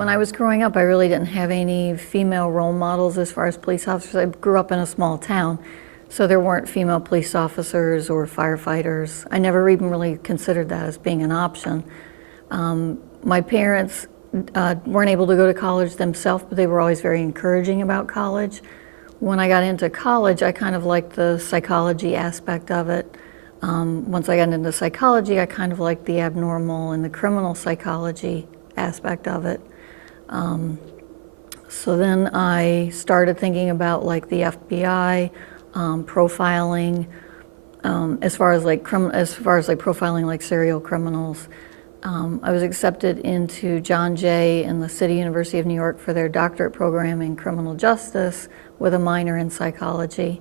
When I was growing up, I really didn't have any female role models as far as police officers. I grew up in a small town, so there weren't female police officers or firefighters. I never even really considered that as being an option. My parents weren't able to go to college themselves, but they were always very encouraging about college. When I got into college, I kind of liked the psychology aspect of it. Once I got into psychology, I kind of liked the abnormal and the criminal psychology aspect of it. So then I started thinking about like the FBI, profiling, as far as profiling like serial criminals. I was accepted into John Jay and the City University of New York for their doctorate program in criminal justice with a minor in psychology.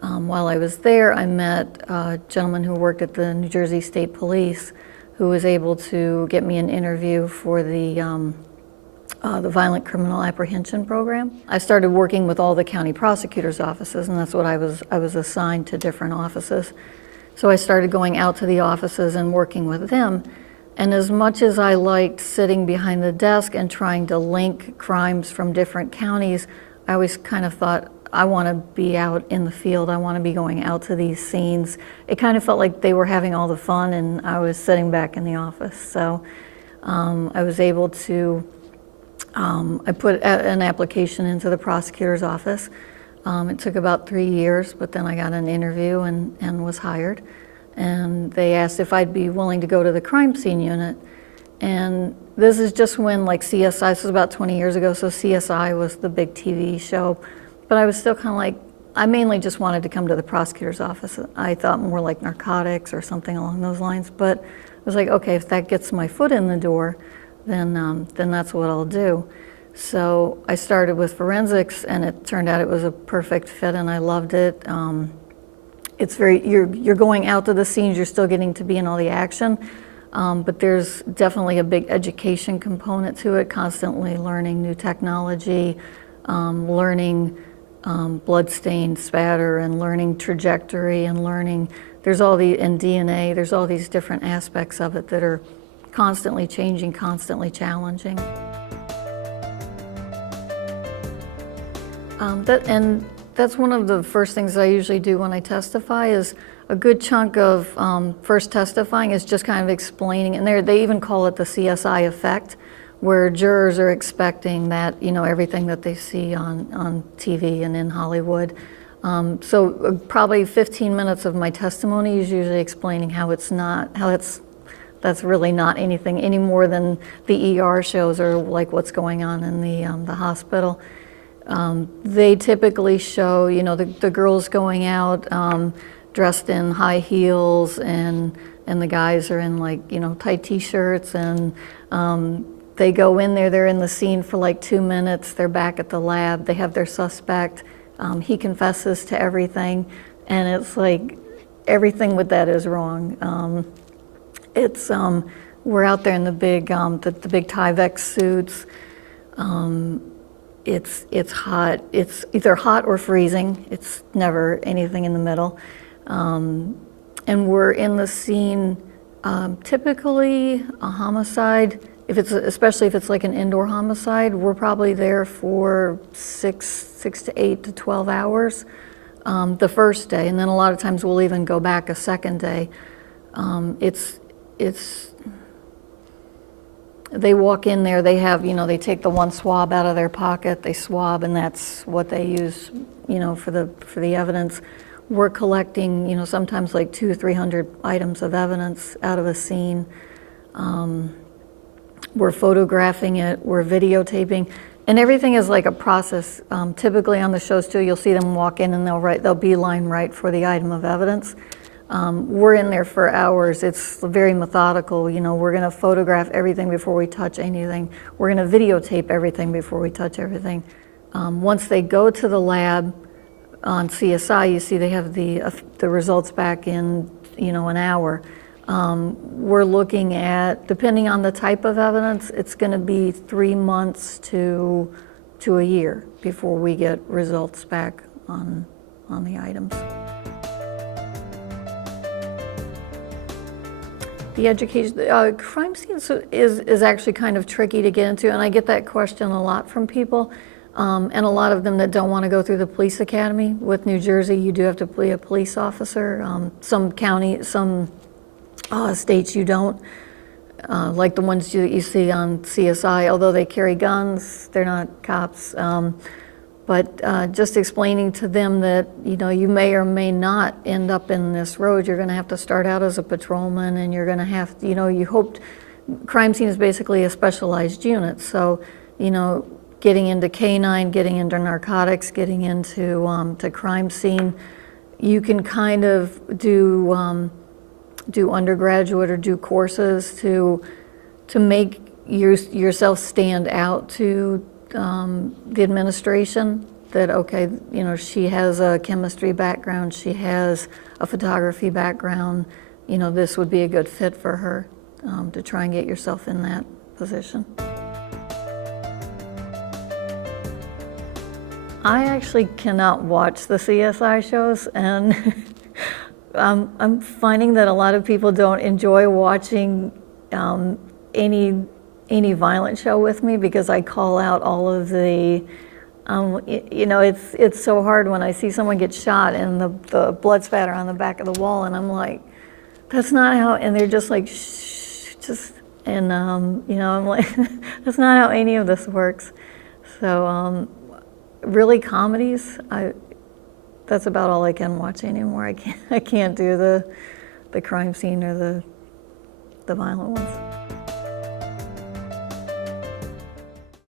While I was there, I met a gentleman who worked at the New Jersey State Police who was able to get me an interview for the Violent Criminal Apprehension Program. I started working with all the county prosecutors' offices, and that's what I was assigned to different offices. So I started going out to the offices and working with them. And as much as I liked sitting behind the desk and trying to link crimes from different counties, I always kind of thought, I want to be out in the field. I want to be going out to these scenes. It kind of felt like they were having all the fun and I was sitting back in the office. So I was able to, I put an application into the prosecutor's office. It took about 3 years, but then I got an interview and was hired. And they asked if I'd be willing to go to the crime scene unit. And this is just when like CSI, this was about 20 years ago, so CSI was the big TV show. But I was still kind of like, I mainly just wanted to come to the prosecutor's office. I thought more like narcotics or something along those lines. But I was like, okay, if that gets my foot in the door, then that's what I'll do. So I started with forensics, and it turned out it was a perfect fit, and I loved it. It's you're going out to the scenes, you're still getting to be in all the action, but there's definitely a big education component to it, constantly learning new technology, learning blood-stained spatter, and learning trajectory, and learning, and DNA, there's all these different aspects of it that are constantly changing, constantly challenging. That's one of the first things I usually do when I testify. Is a good chunk of first testifying is just kind of explaining, and they even call it the CSI effect, where jurors are expecting that, everything that they see on TV and in Hollywood. So probably 15 minutes of my testimony is usually explaining how that's really not anything any more than the ER shows or like what's going on in the hospital. They typically show, the girls going out dressed in high heels, and the guys are in like, tight t-shirts, and they go in there, they're in the scene for like 2 minutes, they're back at the lab, they have their suspect, he confesses to everything, and it's like everything with that is wrong. We're out there in the big Tyvek suits. It's hot. It's either hot or freezing. It's never anything in the middle. And we're in the scene, typically a homicide. Especially if it's like an indoor homicide, we're probably there for 6 to 8 to 12 hours the first day, and then a lot of times we'll even go back a second day. They walk in there, they have, they take the one swab out of their pocket, they swab, and that's what they use, for the evidence. We're collecting, sometimes like 200 or 300 items of evidence out of a scene. We're photographing it, we're videotaping, and everything is like a process. Typically on the shows too, you'll see them walk in and they'll beeline right for the item of evidence. We're in there for hours. It's very methodical. We're going to photograph everything before we touch anything. We're going to videotape everything before we touch everything. Once they go to the lab on CSI, you see they have the results back in an hour. We're looking at, depending on the type of evidence, it's going to be 3 months to a year before we get results back on the items. The education, crime scenes is actually kind of tricky to get into, and I get that question a lot from people, and a lot of them that don't want to go through the police academy. With New Jersey, you do have to be a police officer. Some states you don't, like the ones you see on CSI, although they carry guns, they're not cops. But just explaining to them that, you may or may not end up in this road. You're going to have to start out as a patrolman, and you're going to have, you hoped, crime scene is basically a specialized unit. So, getting into canine, getting into narcotics, getting into to crime scene, you can kind of do undergraduate or do courses to make yourself stand out to the administration, that okay, she has a chemistry background, she has a photography background, this would be a good fit for her, to try and get yourself in that position. I actually cannot watch the CSI shows, and I'm finding that a lot of people don't enjoy watching any violent show with me, because I call out all of the, it's so hard when I see someone get shot and the blood spatter on the back of the wall, and I'm like, that's not how, and they're just like, shh, and I'm like, that's not how any of this works. So really comedies, that's about all I can watch anymore. I can't do the crime scene or the violent ones.